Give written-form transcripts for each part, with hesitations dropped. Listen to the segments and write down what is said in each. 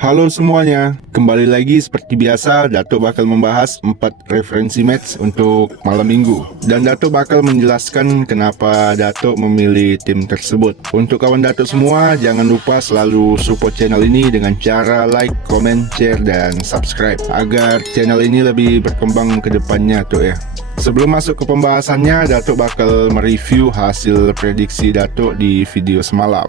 Halo semuanya, kembali lagi seperti biasa Datuk bakal membahas 4 referensi match untuk malam minggu. Dan Datuk bakal menjelaskan kenapa Datuk memilih tim tersebut. Untuk kawan Datuk semua, jangan lupa selalu support channel ini dengan cara like, comment, share, dan subscribe agar channel ini lebih berkembang ke depannya tuh ya. Sebelum masuk ke pembahasannya, Datuk bakal mereview hasil prediksi Datuk di video semalam.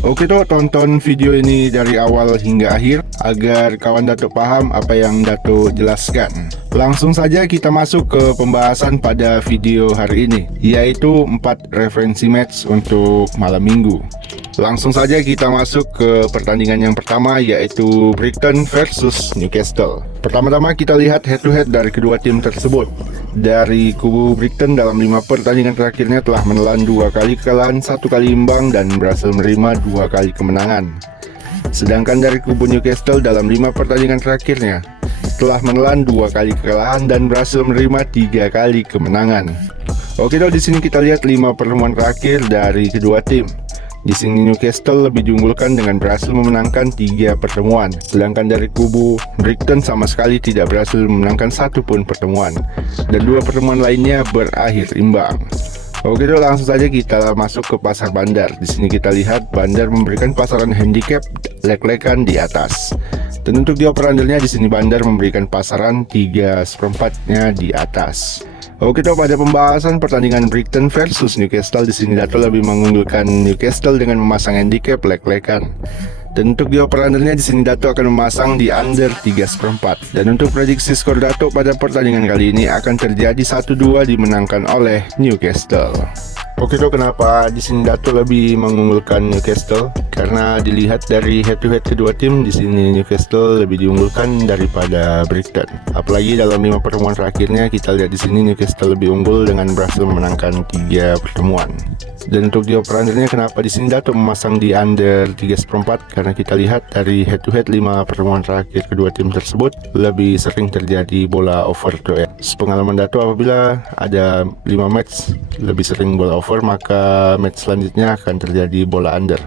Oke Dok, tonton video ini dari awal hingga akhir agar kawan Datuk paham apa yang Datuk jelaskan. Langsung saja kita masuk ke pembahasan pada video hari ini, yaitu 4 referensi match untuk malam minggu. Langsung saja kita masuk ke pertandingan yang pertama, yaitu Brighton versus Newcastle. Pertama-tama kita lihat head to head dari kedua tim tersebut. Dari kubu Brighton dalam 5 pertandingan terakhirnya telah menelan 2 kali kekalahan, 1 kali imbang, dan berhasil menerima 2 kali kemenangan. Sedangkan dari kubu Newcastle dalam 5 pertandingan terakhirnya telah menelan 2 kali kekalahan dan berhasil menerima 3 kali kemenangan. Oke dong, di sini kita lihat 5 pertemuan terakhir dari kedua tim. Di sini Newcastle lebih diunggulkan dengan berhasil memenangkan 3 pertemuan, sedangkan dari kubu Brighton sama sekali tidak berhasil memenangkan satu pun pertemuan, dan 2 pertemuan lainnya berakhir imbang. Oke dong, langsung saja kita masuk ke pasar bandar. Di sini kita lihat Bandar memberikan pasaran handicap lek-lekan di atas. Dan untuk di over undernya di sini Bandar memberikan pasaran 3/4-nya di atas. Oke dong, pada pembahasan pertandingan Brighton versus Newcastle, di sini Datuk lebih mengunggulkan Newcastle dengan memasang handicap lek-lekan. Dan untuk di over undernya di sini Datuk akan memasang di under 3/4. Dan untuk prediksi skor Datuk pada pertandingan kali ini akan terjadi 1-2 dimenangkan oleh Newcastle. Oke dong, kenapa di sini Datuk lebih mengunggulkan Newcastle? Karena dilihat dari head to head kedua tim, di sini Newcastle lebih diunggulkan daripada Brighton. Apalagi dalam 5 pertemuan terakhirnya kita lihat di sini Newcastle lebih unggul dengan berhasil memenangkan 3 pertemuan. Dan untuk di over undernya kenapa di sini Datuk memasang di under 3/4? Karena kita lihat dari head to head 5 pertemuan terakhir kedua tim tersebut lebih sering terjadi bola over tuh ya. Sepengalaman Datuk, apabila ada 5 match lebih sering bola over, maka match selanjutnya akan terjadi bola under.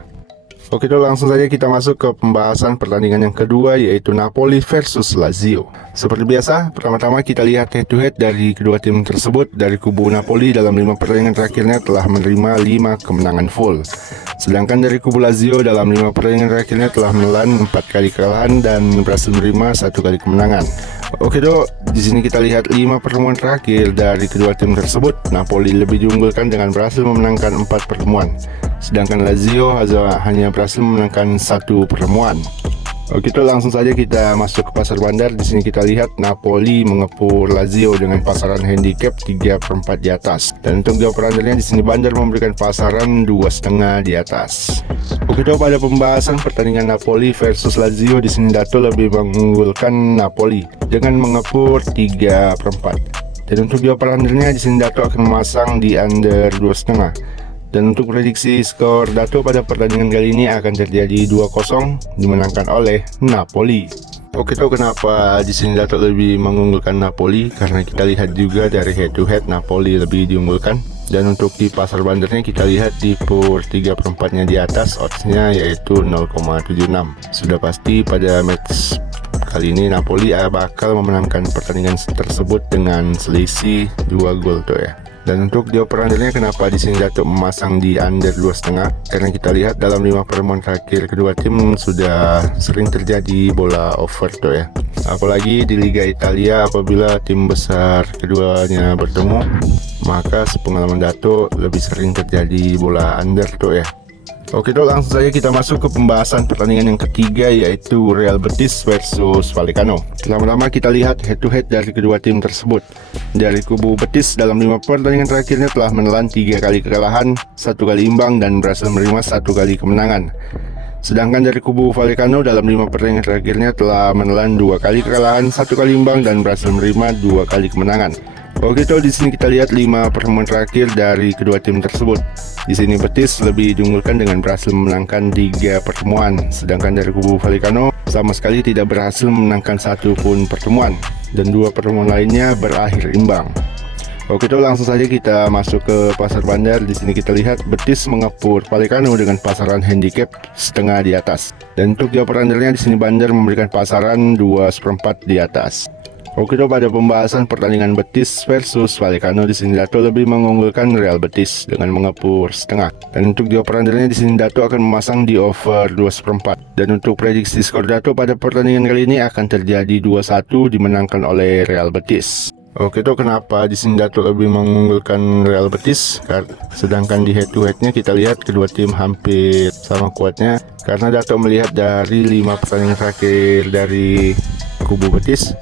Oke dong, langsung saja kita masuk ke pembahasan pertandingan yang kedua, yaitu Napoli versus Lazio. Seperti biasa, pertama-tama kita lihat head to head dari kedua tim tersebut. Dari kubu Napoli dalam 5 pertandingan terakhirnya telah menerima 5 kemenangan full. Sedangkan dari kubu Lazio dalam 5 pertandingan terakhirnya telah menelan 4 kali kekalahan dan berhasil menerima 1 kali kemenangan. Oke dok, di sini kita lihat 5 pertemuan terakhir dari kedua tim tersebut. Napoli lebih diunggulkan dengan berhasil memenangkan 4 pertemuan. Sedangkan Lazio hanya berhasil memenangkan 1 pertemuan. Oke dok, langsung saja kita masuk ke pasar bandar. Di sini kita lihat Napoli mengepung Lazio dengan pasaran handicap 3/4 di atas. Dan untuk di over undernya di sini Bandar memberikan pasaran 2,5 di atas. Oke dok, pada pembahasan pertandingan Napoli versus Lazio, di sini Datuk lebih mengunggulkan Napoli dengan mengepung 3/4. Dan untuk di over undernya di sini Datuk akan memasang di under 2,5. Dan untuk prediksi skor Datuk pada pertandingan kali ini akan terjadi 2-0 dimenangkan oleh Napoli. Oke dok, kenapa di sini Datuk lebih mengunggulkan Napoli? Karena kita lihat juga dari head to head Napoli lebih diunggulkan. Dan untuk di pasar bandarnya kita lihat di per 3/4-nya di atas, oddsnya yaitu 0,76. Sudah pasti pada match kali ini Napoli bakal memenangkan pertandingan tersebut dengan selisih 2 gol tuh ya. Dan untuk di over undernya kenapa di sini Datuk memasang di under 2,5? Karena kita lihat dalam 5 pertemuan terakhir kedua tim sudah sering terjadi bola over tuh ya. Apalagi di Liga Italia, apabila tim besar keduanya bertemu, maka sepengalaman Datuk lebih sering terjadi bola under tuh ya. Oke dok, langsung saja kita masuk ke pembahasan pertandingan yang ketiga, yaitu Real Betis versus Vallecano. Pertama-tama kita lihat head to head dari kedua tim tersebut. Dari kubu Betis dalam 5 pertandingan terakhirnya telah menelan 3 kali kekalahan, 1 kali imbang, dan berhasil menerima 1 kali kemenangan. Sedangkan dari kubu Vallecano dalam 5 pertandingan terakhirnya telah menelan 2 kali kekalahan, 1 kali imbang, dan berhasil menerima 2 kali kemenangan. Oke tuh, di sini kita lihat 5 pertemuan terakhir dari kedua tim tersebut. Di sini Betis lebih diunggulkan dengan berhasil memenangkan 3 pertemuan, sedangkan dari kubu Vallecano sama sekali tidak berhasil memenangkan satu pun pertemuan, dan 2 pertemuan lainnya berakhir imbang. Oke tuh, langsung saja kita masuk ke pasar bandar. Di sini kita lihat Betis mengepur Vallecano dengan pasaran handicap setengah di atas. Dan untuk jawab randernya di sini Bandar memberikan pasaran 2/4 di atas. Oke tuh, pada pembahasan pertandingan Betis versus Vallecano, di sini Dato lebih mengunggulkan Real Betis dengan mengepur setengah. Dan untuk jawab randernya di sini Dato akan memasang di over 2/4. Dan untuk prediksi skor Dato pada pertandingan kali ini akan terjadi 2-1 dimenangkan oleh Real Betis. Oke tuh, kenapa di sini Dato lebih mengunggulkan Real Betis? Sedangkan di head to headnya kita lihat kedua tim hampir sama kuatnya, karena Dato melihat dari 5 pertandingan terakhir dari kubu Betis,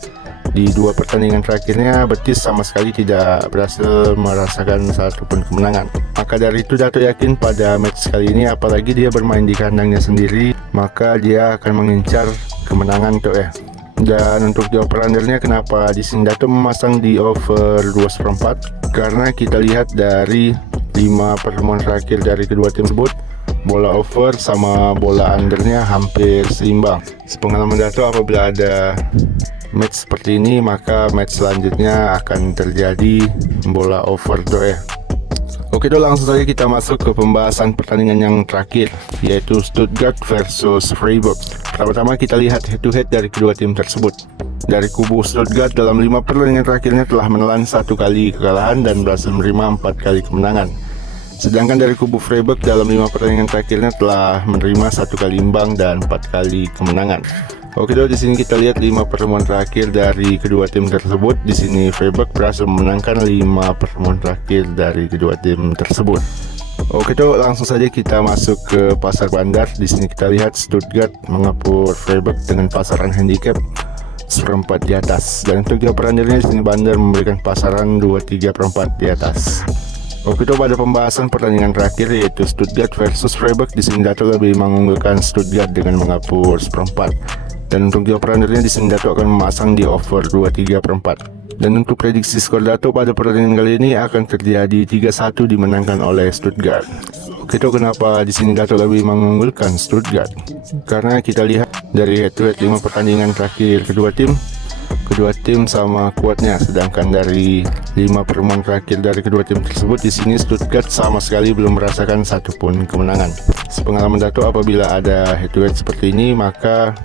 di 2 pertandingan terakhirnya Betis sama sekali tidak berhasil merasakan satupun kemenangan. Maka dari itu Dato yakin pada match kali ini, apalagi dia bermain di kandangnya sendiri, maka dia akan mengincar kemenangan tuh ya. Dan untuk jawab randernya, kenapa di sini Dato memasang di over 2/4? Karena kita lihat dari 5 pertemuan terakhir dari kedua tim tersebut, bola over sama bola undernya hampir seimbang. Sepengalaman Dato, apabila ada match seperti ini, maka match selanjutnya akan terjadi bola over tuh ya. Oke tuh, langsung saja kita masuk ke pembahasan pertandingan yang terakhir, yaitu Stuttgart versus Freiburg. Pertama-tama kita lihat head to head dari kedua tim tersebut. Dari kubu Stuttgart, dalam 5 pertandingan terakhirnya telah menelan 1 kali kekalahan dan berhasil menerima 4 kali kemenangan. Sedangkan dari kubu Freiburg, dalam 5 pertandingan terakhirnya telah menerima 1 kali imbang dan 4 kali kemenangan. Oke tuh, di sini kita lihat 5 pertemuan terakhir dari kedua tim tersebut. Di sini Freiburg berhasil memenangkan 5 pertemuan terakhir dari kedua tim tersebut. Oke tuh, langsung saja kita masuk ke pasar bandar. Di sini kita lihat Stuttgart mengepur Freiburg dengan pasaran handicap 1/4 di atas. Dan untuk jawab randernya di sini Bandar memberikan pasaran 2/3/4 di atas. Oke tuh, pada pembahasan pertandingan terakhir yaitu Stuttgart versus Freiburg, di sini Dato lebih mengunggulkan Stuttgart dengan mengepur 1/4. Dan untuk jawab randernya di sini Dato akan memasang di over 2/3/4. Dan untuk prediksi skor Dato pada pertandingan kali ini akan terjadi 3-1 dimenangkan oleh Stuttgart. Oke tuh, kenapa di sini Dato lebih mengunggulkan Stuttgart? Karena kita lihat dari head to head 5 pertandingan terakhir kedua tim sama kuatnya, sedangkan dari 5 pertemuan terakhir dari kedua tim tersebut, di sini Stuttgart sama sekali belum merasakan satupun kemenangan. Sepengalaman Dato, apabila ada head to head seperti ini, maka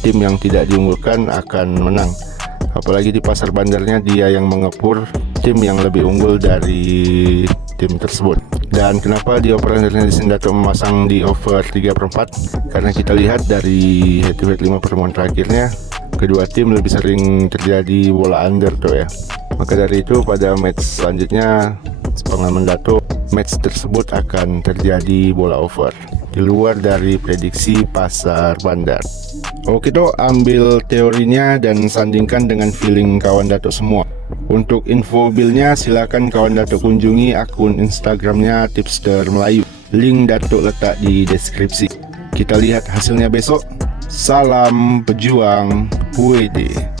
tim yang tidak diunggulkan akan menang. Apalagi di pasar bandarnya dia yang mengepur tim yang lebih unggul dari tim tersebut. Dan kenapa di operandernya di sini Dato memasang di over 3/4? Karena kita lihat dari head to head 5 pertemuan terakhirnya, kedua tim lebih sering terjadi bola under tuh ya. Maka dari itu pada match selanjutnya, sepengalaman Dato, match tersebut akan terjadi bola over di luar dari prediksi pasar bandar. Oke tuh, ambil teorinya dan sandingkan dengan feeling kawan Dato semua. Untuk info build-nya silakan kawan Dato kunjungi akun Instagramnya Tipster Melayu. Link Dato letak di deskripsi. Kita lihat hasilnya besok. Salam pejuang WD.